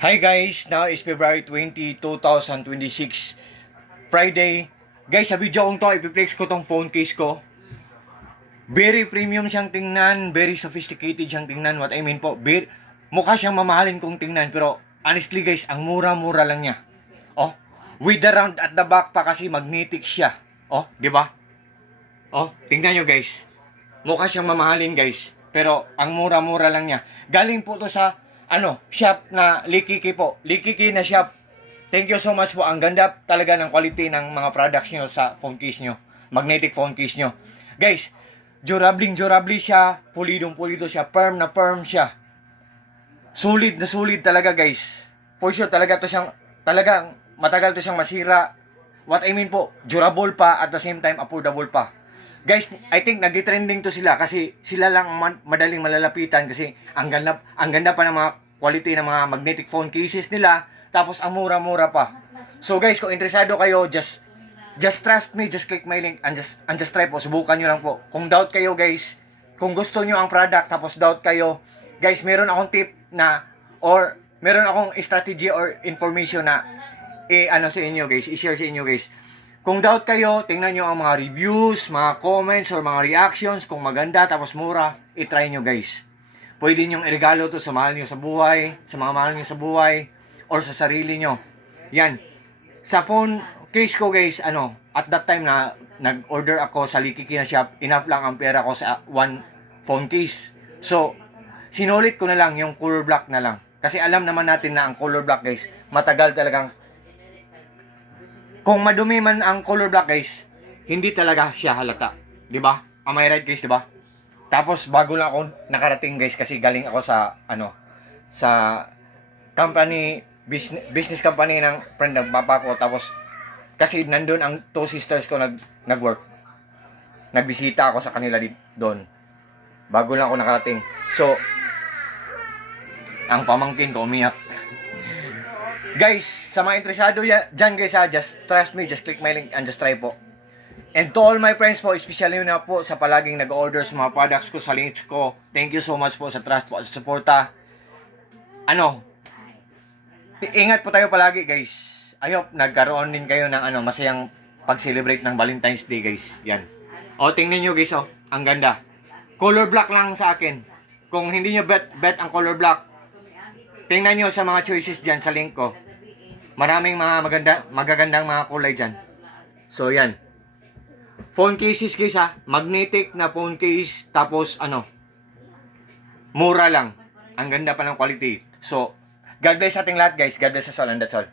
Hi guys, now is February 20, 2026, Friday. Guys, sa video kong to, ipiplex ko tong phone case ko. Very premium siyang tingnan, very sophisticated siyang tingnan. What I mean po, mukha siyang mamahalin kong tingnan, pero honestly guys, ang mura-mura lang niya. Oh, with the round at the back pa kasi magnetic siya. Oh, di ba? Oh, tingnan nyo guys. Mukha siyang mamahalin guys, pero ang mura-mura lang niya. Galing po to sa shop na Likiki po. Likiki na shop. Thank you so much po. Ang ganda talaga ng quality ng mga products nyo sa phone case nyo. Magnetic phone case nyo. Guys, durable siya. Pulido siya. Firm na firm siya. Solid na solid talaga guys. For sure talaga to siyang, talagang matagal to siyang masira. What I mean po, durable pa at the same time affordable pa. Guys, I think nag-trending to sila kasi sila lang madaling malalapitan kasi ang ganda pa ng mga quality ng mga magnetic phone cases nila, tapos ang mura-mura pa. So guys, kung interesado kayo, just trust me, just click my link and just try po, subukan nyo lang po. Kung doubt kayo guys, kung gusto nyo ang product tapos doubt kayo, guys, meron akong tip na or meron akong strategy or information na sa inyo guys, i-share sa inyo guys. Kung doubt kayo, tingnan nyo ang mga reviews, mga comments, or mga reactions. Kung maganda, tapos mura, i-try nyo guys. Pwede nyo iregalo to sa mahal nyo sa buhay, sa mga mahal nyo sa buhay, or sa sarili nyo. Yan. Sa phone case ko guys, at that time na nag-order ako sa Likiki na shop, enough lang ang pera ko sa one phone case. So, sinulit ko na lang yung color black na lang. Kasi alam naman natin na ang color black guys, matagal talagang, kung madumi man ang color black guys, hindi talaga siya halata. 'Di ba? Am I right guys, 'di ba? Tapos bago lang ako nakarating guys kasi galing ako sa sa company, business company ng friend ng papa ko. Tapos kasi nandun ang two sisters ko nag-work. Nagbisita ako sa kanila doon. Bago lang ako nakarating. So ang pamangkin ko umiyak. Guys, sa mga interesado dyan guys just trust me, just click my link and just try po. And to all my friends po, especially na po sa palaging nag-order sa mga products ko sa links ko, thank you so much po sa trust po at sa suporta. Ingat po tayo palagi guys. I hope nagkaroon din kayo ng masayang pag-celebrate ng Valentine's Day guys. Yan. Tingnan nyo guys, ang ganda. Color black lang sa akin. Kung hindi nyo bet ang color black, tingnan nyo sa mga choices dyan sa link ko. Maraming mga magagandang mga kulay dyan. So, yan. Phone cases guys magnetic na phone case. Tapos, mura lang. Ang ganda pa ng quality. So, God bless sa ating lahat guys. God bless us all and that's all.